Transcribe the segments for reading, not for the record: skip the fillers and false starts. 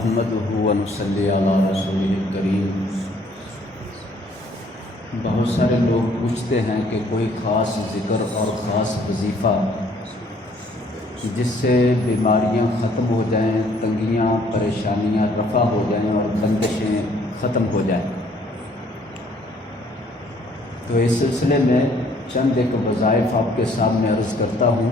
نحمدہ و نصلی علی رسولہ الکریم۔ بہت سارے لوگ پوچھتے ہیں کہ کوئی خاص ذکر اور خاص وظیفہ جس سے بیماریاں ختم ہو جائیں، تنگیاں پریشانیاں رفع ہو جائیں اور بندشیں ختم ہو جائیں۔ تو اس سلسلے میں چند ایک وظائف آپ کے سامنے عرض کرتا ہوں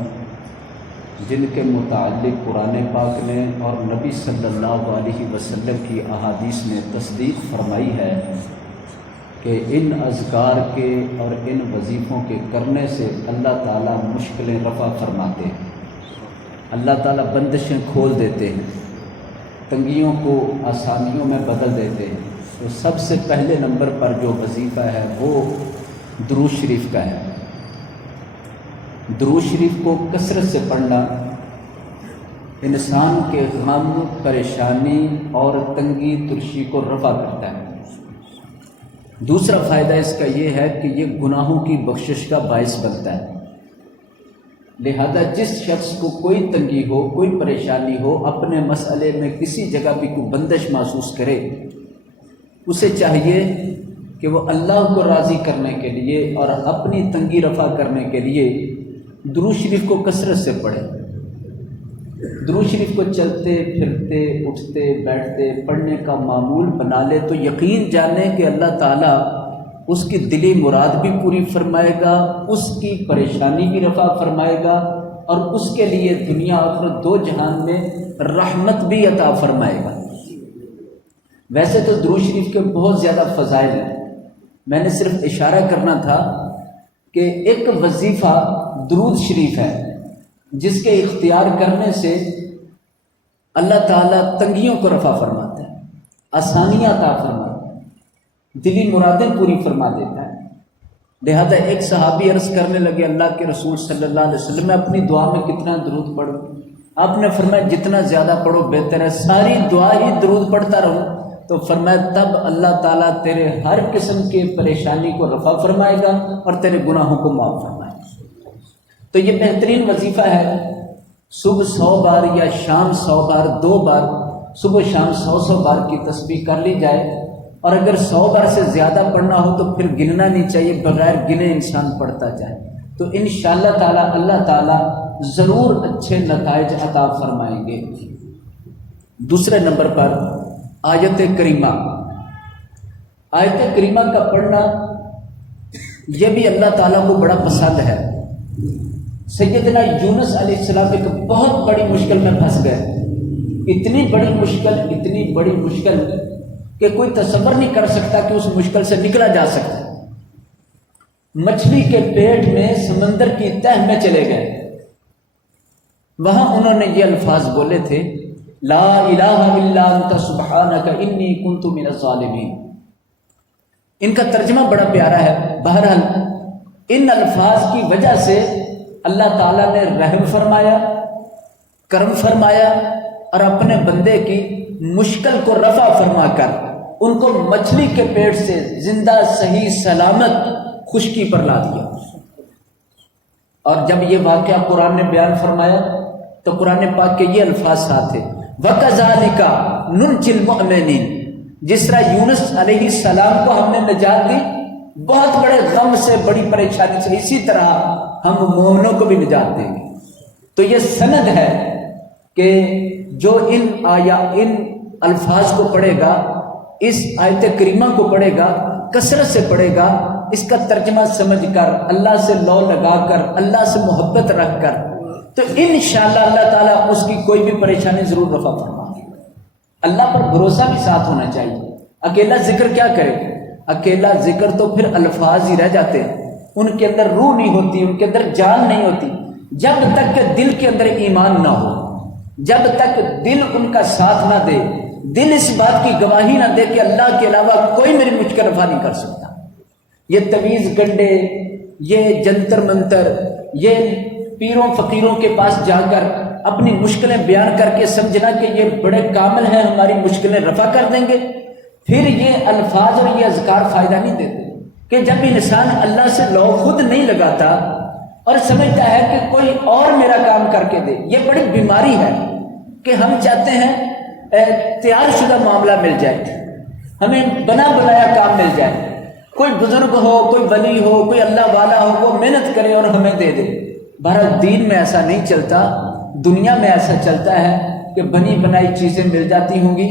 جن کے متعلق قرآن پاک نے اور نبی صلی اللہ علیہ وسلم کی احادیث نے تصدیق فرمائی ہے کہ ان اذکار کے اور ان وظیفوں کے کرنے سے اللہ تعالیٰ مشکلیں رفع فرماتے ہیں، اللہ تعالیٰ بندشیں کھول دیتے ہیں، تنگیوں کو آسانیوں میں بدل دیتے ہیں۔ تو سب سے پہلے نمبر پر جو وظیفہ ہے وہ درود شریف کا ہے۔ درود شریف کو کثرت سے پڑھنا انسان کے غم، پریشانی اور تنگی ترشی کو رفع کرتا ہے۔ دوسرا فائدہ اس کا یہ ہے کہ یہ گناہوں کی بخشش کا باعث بنتا ہے۔ لہذا جس شخص کو کوئی تنگی ہو، کوئی پریشانی ہو، اپنے مسئلے میں کسی جگہ بھی کوئی بندش محسوس کرے، اسے چاہیے کہ وہ اللہ کو راضی کرنے کے لیے اور اپنی تنگی رفع کرنے کے لیے درود شریف کو کثرت سے پڑھے۔ درود شریف کو چلتے پھرتے اٹھتے بیٹھتے پڑھنے کا معمول بنا لے تو یقین جانے کہ اللہ تعالیٰ اس کی دلی مراد بھی پوری فرمائے گا، اس کی پریشانی بھی رفع فرمائے گا اور اس کے لیے دنیا آخرت دو جہان میں رحمت بھی عطا فرمائے گا۔ ویسے تو درود شریف کے بہت زیادہ فضائل ہیں، میں نے صرف اشارہ کرنا تھا کہ ایک وظیفہ درود شریف ہے جس کے اختیار کرنے سے اللہ تعالیٰ تنگیوں کو رفع فرماتا ہے، آسانیاں عطا فرماتا ہے، دلی مرادیں پوری فرما دیتا ہے۔ لہذا ایک صحابی عرض کرنے لگے اللہ کے رسول صلی اللہ علیہ وسلم، میں اپنی دعا میں کتنا درود پڑھوں؟ آپ نے فرمایا جتنا زیادہ پڑھو بہتر ہے، ساری دعا ہی درود پڑھتا رہوں تو فرمایا تب اللہ تعالیٰ تیرے ہر قسم کے پریشانی کو رفع فرمائے گا اور تیرے گناہوں کو معاف فرمائے گا۔ تو یہ بہترین وظیفہ ہے، صبح 100 بار یا شام 100 بار، 2 بار صبح شام 100 بار کی تسبیح کر لی جائے، اور اگر 100 بار سے زیادہ پڑھنا ہو تو پھر گننا نہیں چاہیے، بغیر گنے انسان پڑھتا جائے تو انشاءاللہ تعالی اللہ تعالیٰ ضرور اچھے نتائج عطا فرمائیں گے۔ دوسرے نمبر پر آیت کریمہ۔ آیت کریمہ کا پڑھنا یہ بھی اللہ تعالیٰ کو بڑا پسند ہے۔ سیدنا یونس علیہ السلام ایک بہت بڑی مشکل میں پھنس گئے، اتنی بڑی مشکل کہ کوئی تصور نہیں کر سکتا کہ اس مشکل سے نکلا جا سکتا۔ مچھلی کے پیٹ میں سمندر کی تہ میں چلے گئے، وہاں انہوں نے یہ الفاظ بولے تھے، لا الہ الا انت سبحانک انی کنت من الظالمین۔ ان کا ترجمہ بڑا پیارا ہے۔ بہرحال ان الفاظ کی وجہ سے اللہ تعالیٰ نے رحم فرمایا، کرم فرمایا اور اپنے بندے کی مشکل کو رفع فرما کر ان کو مچھلی کے پیٹ سے زندہ صحیح سلامت خشکی پر لا دیا۔ اور جب یہ واقعہ قرآن نے بیان فرمایا تو قرآن پاک کے یہ الفاظ ساتھ تھے، وَكَذَلِكَ نُنْجِي الْمُؤْمِنِينَ۔ جس طرح یونس علیہ السلام کو ہم نے نجات دی بہت بڑے غم سے، بڑی پریشانی سے، اسی طرح ہم مومنوں کو بھی نجات دیں گے۔ تو یہ سند ہے کہ جو ان الفاظ کو پڑھے گا، اس آیت کریمہ کو پڑھے گا، کثرت سے پڑھے گا، اس کا ترجمہ سمجھ کر، اللہ سے لو لگا کر، اللہ سے محبت رکھ کر، تو انشاءاللہ اللہ تعالیٰ اس کی کوئی بھی پریشانی ضرور رفع فرمائے گا۔ اللہ پر بھروسہ بھی ساتھ ہونا چاہیے۔ اکیلا ذکر کیا کرے؟ اکیلا ذکر تو پھر الفاظ ہی رہ جاتے ہیں، ان کے اندر روح نہیں ہوتی، ان کے اندر جان نہیں ہوتی۔ جب تک کہ دل کے اندر ایمان نہ ہو، جب تک دل ان کا ساتھ نہ دے، دل اس بات کی گواہی نہ دے کہ اللہ کے علاوہ کوئی میری مشکل رفع نہیں کر سکتا، یہ تویز گنڈے، یہ جنتر منتر، یہ پیروں فقیروں کے پاس جا کر اپنی مشکلیں بیان کر کے سمجھنا کہ یہ بڑے کامل ہیں، ہماری مشکلیں رفع کر دیں گے، پھر یہ الفاظ اور یہ اذکار فائدہ نہیں دیتے۔ کہ جب انسان اللہ سے لو خود نہیں لگاتا اور سمجھتا ہے کہ کوئی اور میرا کام کر کے دے، یہ بڑی بیماری ہے کہ ہم چاہتے ہیں تیار شدہ معاملہ مل جائے، ہمیں بنا بنایا کام مل جائے، کوئی بزرگ ہو، کوئی ولی ہو، کوئی اللہ والا ہو، وہ محنت کرے اور ہمیں دے دے۔ بہرحال دین میں ایسا نہیں چلتا، دنیا میں ایسا چلتا ہے کہ بنی بنائی چیزیں مل جاتی ہوں گی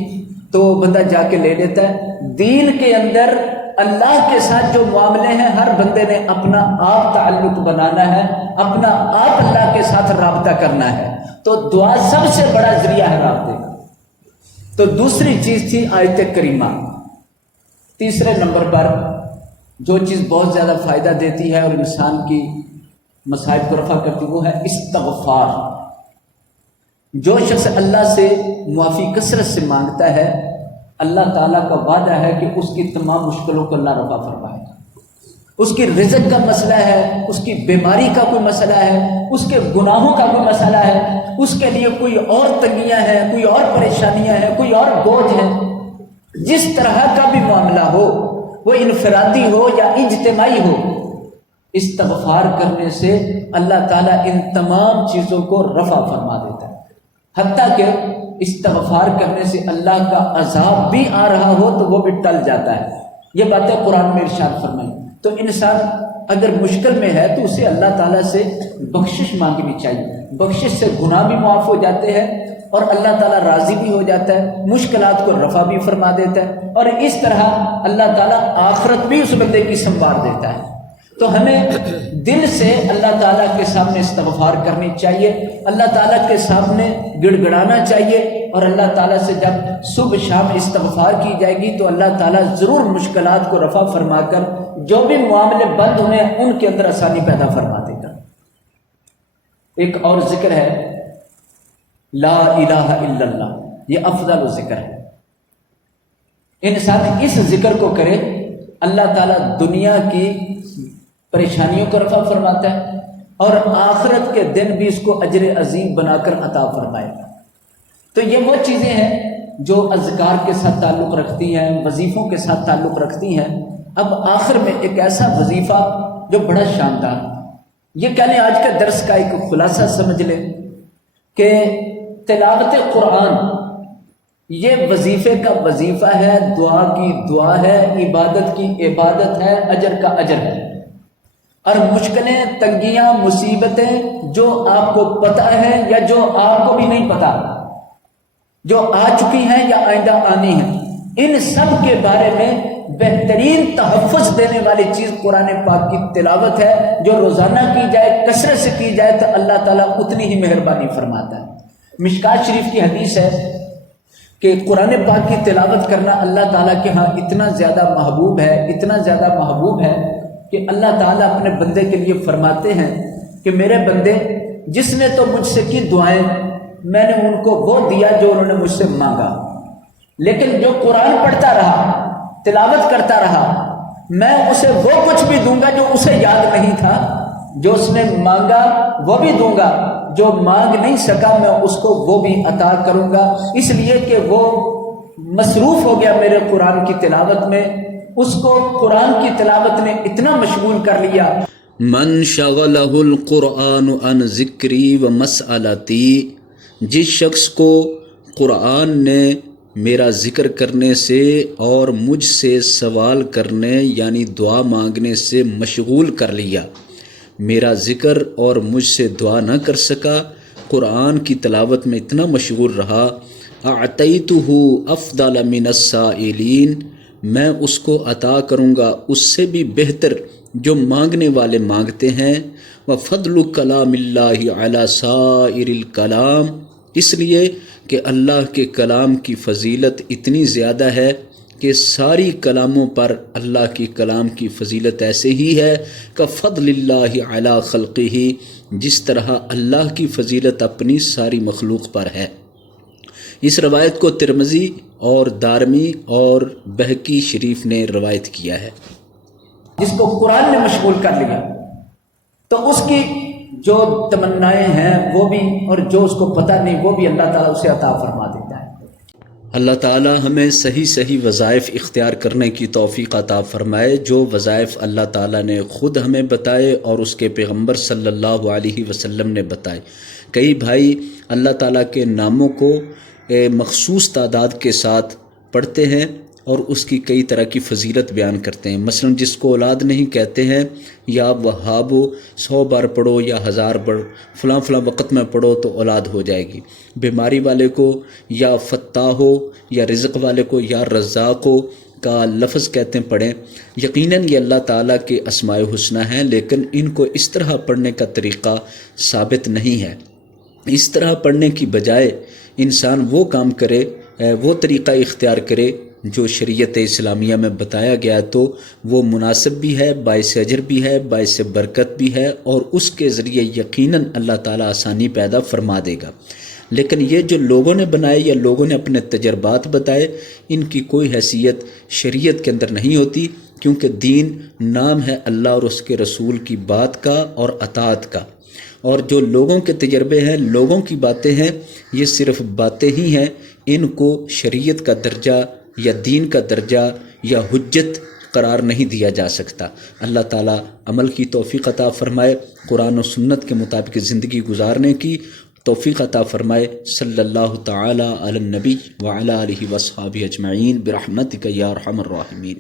تو بندہ جا کے لے لیتا ہے۔ دین کے اندر اللہ کے ساتھ جو معاملے ہیں، ہر بندے نے اپنا آپ تعلق بنانا ہے، اپنا آپ اللہ کے ساتھ رابطہ کرنا ہے، تو دعا سب سے بڑا ذریعہ ہے رابطے کا۔ تو دوسری چیز تھی آیت کریمہ۔ تیسرے نمبر پر جو چیز بہت زیادہ فائدہ دیتی ہے اور انسان کی مصائب کو رفع کرتی وہ ہے استغفار۔ جو شخص اللہ سے معافی کثرت سے مانگتا ہے، اللہ تعالیٰ کا وعدہ ہے کہ اس کی تمام مشکلوں کو اللہ رفع فرمائے گا۔ اس کی رزق کا مسئلہ ہے، اس کی بیماری کا کوئی مسئلہ ہے، اس کے گناہوں کا کوئی مسئلہ ہے، اس کے لیے کوئی اور تنگیاں ہیں، کوئی اور پریشانیاں ہیں، کوئی اور بوجھ ہے، جس طرح کا بھی معاملہ ہو، وہ انفرادی ہو یا اجتماعی ہو، استغفار کرنے سے اللہ تعالیٰ ان تمام چیزوں کو رفع فرما دیتا ہے۔ حتیٰ کہ استغفار کرنے سے اللہ کا عذاب بھی آ رہا ہو تو وہ بھی ٹل جاتا ہے۔ یہ باتیں قرآن میں ارشاد فرمائی۔ تو انسان اگر مشکل میں ہے تو اسے اللہ تعالیٰ سے بخشش مانگنی چاہیے، بخشش سے گناہ بھی معاف ہو جاتے ہیں اور اللہ تعالیٰ راضی بھی ہو جاتا ہے، مشکلات کو رفع بھی فرما دیتا ہے، اور اس طرح اللہ تعالیٰ آخرت بھی اس بندے کی سنوار دیتا ہے۔ تو ہمیں دل سے اللہ تعالیٰ کے سامنے استغفار کرنی چاہیے، اللہ تعالیٰ کے سامنے گڑ گڑانا چاہیے، اور اللہ تعالیٰ سے جب صبح شام استغفار کی جائے گی تو اللہ تعالیٰ ضرور مشکلات کو رفع فرما کر جو بھی معاملے بند ہوئے ہیں ان کے اندر آسانی پیدا فرما دے گا۔ ایک اور ذکر ہے لا الہ الا اللہ، یہ افضل ذکر ہے۔ انسان اس ذکر کو کرے، اللہ تعالیٰ دنیا کی پریشانیوں کو رفع فرماتا ہے اور آخرت کے دن بھی اس کو اجر عظیم بنا کر عطا فرمائے گا۔ تو یہ وہ چیزیں ہیں جو اذکار کے ساتھ تعلق رکھتی ہیں، وظیفوں کے ساتھ تعلق رکھتی ہیں۔ اب آخر میں ایک ایسا وظیفہ جو بڑا شاندار، یہ کہہ لیں آج کے درس کا ایک خلاصہ سمجھ لیں کہ تلاوت قرآن یہ وظیفے کا وظیفہ ہے، دعا کی دعا ہے، عبادت کی عبادت ہے، اجر کا اجر ہے۔ اور مشکلیں، تنگیاں، مصیبتیں جو آپ کو پتہ ہے یا جو آپ کو بھی نہیں پتہ، جو آ چکی ہیں یا آئندہ آنی ہیں، ان سب کے بارے میں بہترین تحفظ دینے والی چیز قرآن پاک کی تلاوت ہے، جو روزانہ کی جائے، کثرت سے کی جائے تو اللہ تعالیٰ اتنی ہی مہربانی فرماتا ہے۔ مشکات شریف کی حدیث ہے کہ قرآن پاک کی تلاوت کرنا اللہ تعالیٰ کے ہاں اتنا زیادہ محبوب ہے، اتنا زیادہ محبوب ہے کہ اللہ تعالیٰ اپنے بندے کے لیے فرماتے ہیں کہ میرے بندے، جس نے تو مجھ سے کی دعائیں، میں نے ان کو وہ دیا جو انہوں نے مجھ سے مانگا، لیکن جو قرآن پڑھتا رہا، تلاوت کرتا رہا، میں اسے وہ کچھ بھی دوں گا جو اسے یاد نہیں تھا، جو اس نے مانگا وہ بھی دوں گا، جو مانگ نہیں سکا میں اس کو وہ بھی عطا کروں گا، اس لیے کہ وہ مصروف ہو گیا میرے قرآن کی تلاوت میں، اس کو قرآن کی تلاوت نے اتنا مشغول کر لیا۔ من شغلہ القرآن عن ذکری و مسئلتی، جس شخص کو قرآن نے میرا ذکر کرنے سے اور مجھ سے سوال کرنے یعنی دعا مانگنے سے مشغول کر لیا، میرا ذکر اور مجھ سے دعا نہ کر سکا، قرآن کی تلاوت میں اتنا مشغول رہا، اعطیتہ افضل من السائلین، میں اس کو عطا کروں گا اس سے بھی بہتر جو مانگنے والے مانگتے ہیں، وفضل کلام اللہ علی سائر الکلام، اس لیے کہ اللہ کے کلام کی فضیلت اتنی زیادہ ہے کہ ساری کلاموں پر اللہ کی کلام کی فضیلت ایسے ہی ہے کہ فضل اللہ علی خلقہ، جس طرح اللہ کی فضیلت اپنی ساری مخلوق پر ہے۔ اس روایت کو ترمذی اور دارمی اور بہقی شریف نے روایت کیا ہے۔ جس کو قرآن نے مشغول کر لیا تو اس کی جو تمنائیں ہیں وہ بھی، اور جو اس کو پتہ نہیں وہ بھی اللہ تعالیٰ اسے عطا فرما دیتا ہے۔ اللہ تعالیٰ ہمیں صحیح صحیح وظائف اختیار کرنے کی توفیق عطا فرمائے، جو وظائف اللہ تعالیٰ نے خود ہمیں بتائے اور اس کے پیغمبر صلی اللہ علیہ وسلم نے بتائے۔ کئی بھائی اللہ تعالیٰ کے ناموں کو مخصوص تعداد کے ساتھ پڑھتے ہیں اور اس کی کئی طرح کی فضیلت بیان کرتے ہیں. مثلا جس کو اولاد نہیں کہتے ہیں، یا وہاب ہو 100 بار پڑھو یا 1000 بار فلاں وقت میں پڑھو تو اولاد ہو جائے گی. بیماری والے کو یا فتاح ہو، یا رزق والے کو یا رزاق ہو کا لفظ کہتے ہیں پڑھیں. یقیناً یہ اللہ تعالیٰ کے اسماء الحسنی ہیں، لیکن ان کو اس طرح پڑھنے کا طریقہ ثابت نہیں ہے. اس طرح پڑھنے کی بجائے انسان وہ کام کرے، وہ طریقہ اختیار کرے جو شریعت اسلامیہ میں بتایا گیا، تو وہ مناسب بھی ہے، باعث اجر بھی ہے، باعث برکت بھی ہے، اور اس کے ذریعے یقیناً اللہ تعالیٰ آسانی پیدا فرما دے گا. لیکن یہ جو لوگوں نے بنائے یا لوگوں نے اپنے تجربات بتائے، ان کی کوئی حیثیت شریعت کے اندر نہیں ہوتی، کیونکہ دین نام ہے اللہ اور اس کے رسول کی بات کا اور اطاعت کا. اور جو لوگوں کے تجربے ہیں، لوگوں کی باتیں ہیں، یہ صرف باتیں ہی ہیں. ان کو شریعت کا درجہ یا دین کا درجہ یا حجت قرار نہیں دیا جا سکتا. اللہ تعالیٰ عمل کی توفیق عطا فرمائے، قرآن و سنت کے مطابق زندگی گزارنے کی توفیق عطا فرمائے. صلی اللہ تعالی علی النبی وعلی آلہ وصحبہ اجمعین برحمتک یا ارحم الراحمین.